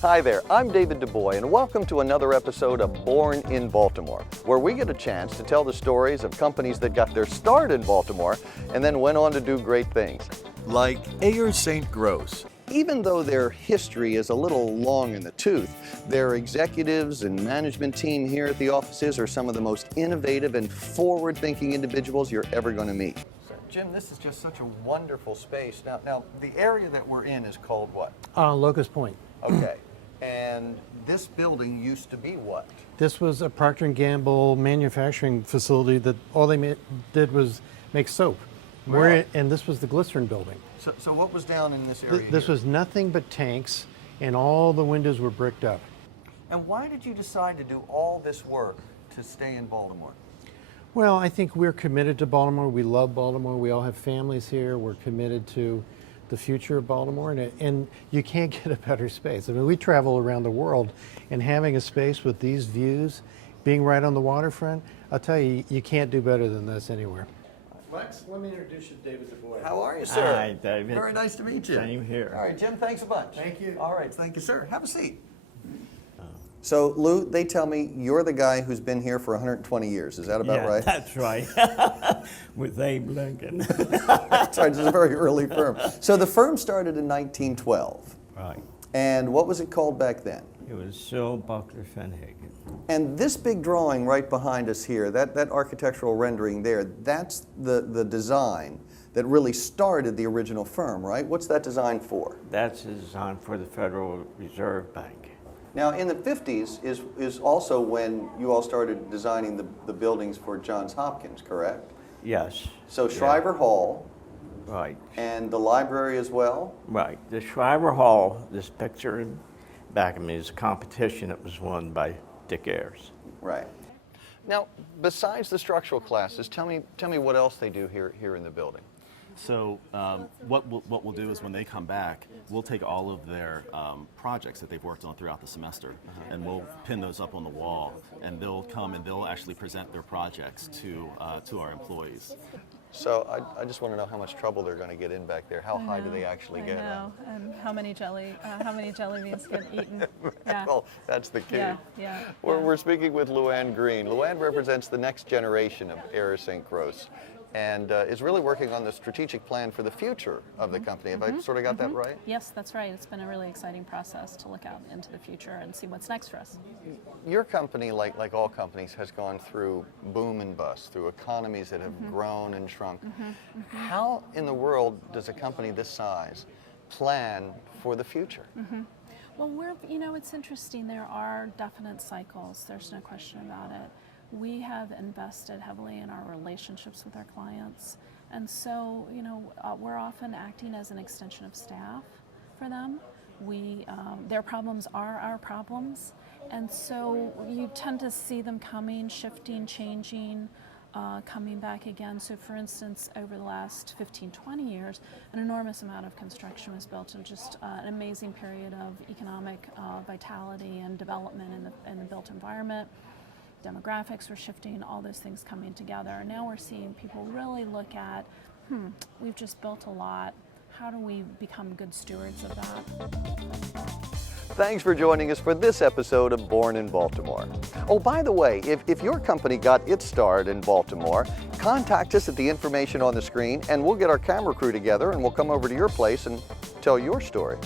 Hi there, I'm David DeBoy, and welcome to another episode of Born in Baltimore, where we get a chance to tell the stories of companies that got their start in Baltimore and then went on to do great things. Like Ayer St. Gross. Even though their history is a little long in the tooth, their executives and management team here at the offices are some of the most innovative and forward-thinking individuals you're ever going to meet. Jim, this is just such a wonderful space. Now, the area that we're in is called what? Locust Point. Okay. And this building used to be what? This was a Procter & Gamble manufacturing facility that all they did was make soap. Really? And this was the glycerin building. So what was down in this area? This here? was nothing but tanks, and all the windows were bricked up. And why did you decide to do all this work to stay in Baltimore? Well, I think we're committed to Baltimore. We love Baltimore. We all have families here. We're committed to the future of Baltimore, and you can't get a better space. I mean, we travel around the world, and having a space with these views, being right on the waterfront, I'll tell you, you can't do better than this anywhere. Lex, let me introduce you to David DeBoy. How are you, sir? Hi, David. Very nice to meet you. Same here. All right, Jim, thanks a bunch. Thank you. All right, thank you, sir. Have a seat. So, Lou, they tell me you're the guy who's been here for 120 years. Is that about right? That's right. With Abe Lincoln. That's right, it's a very early firm. So the firm started in 1912. Right. And what was it called back then? It was Sill Buckler Fenhagen. And this big drawing right behind us here, that architectural rendering there, that's the design that really started the original firm, right? What's that design for? That's a design for the Federal Reserve Bank. Now, in the 50s is also when you all started designing the buildings for Johns Hopkins, correct? Yes. So Shriver Hall Right. and the library as well? Right. The Shriver Hall, this picture in back of me, is a competition that was won by Dick Ayers. Right. Now, besides the structural classes, tell me what else they do here in the building. So what we'll do is when they come back, we'll take all of their projects that they've worked on throughout the semester, and we'll pin those up on the wall, and they'll come and they'll actually present their projects to our employees. So I just want to know how much trouble they're going to get in back there. How high do they actually get? I know, and how many jelly beans get eaten. Yeah. Well, that's the key. Yeah. We're speaking with Luann Green. Luann represents the next generation of Ayer St. Gross, and is really working on the strategic plan for the future of the company. Have I sort of got that right? Yes, that's right. It's been a really exciting process to look out into the future and see what's next for us. Your company, like all companies, has gone through boom and bust, through economies that have grown and shrunk. How in the world does a company this size plan for the future? Well, it's interesting. There are definite cycles. There's no question about it. We have invested heavily in our relationships with our clients, and so we're often acting as an extension of staff for them. Their problems are our problems, and so you tend to see them coming, shifting, changing, coming back again. So for instance, over the last 15, 20 years, an enormous amount of construction was built, and just an amazing period of economic vitality and development in the built environment. Demographics were shifting, all those things coming together. And now we're seeing people really look at, we've just built a lot. How do we become good stewards of that? Thanks for joining us for this episode of Born in Baltimore. Oh, by the way, if your company got its start in Baltimore, contact us at the information on the screen, and we'll get our camera crew together and we'll come over to your place and tell your story.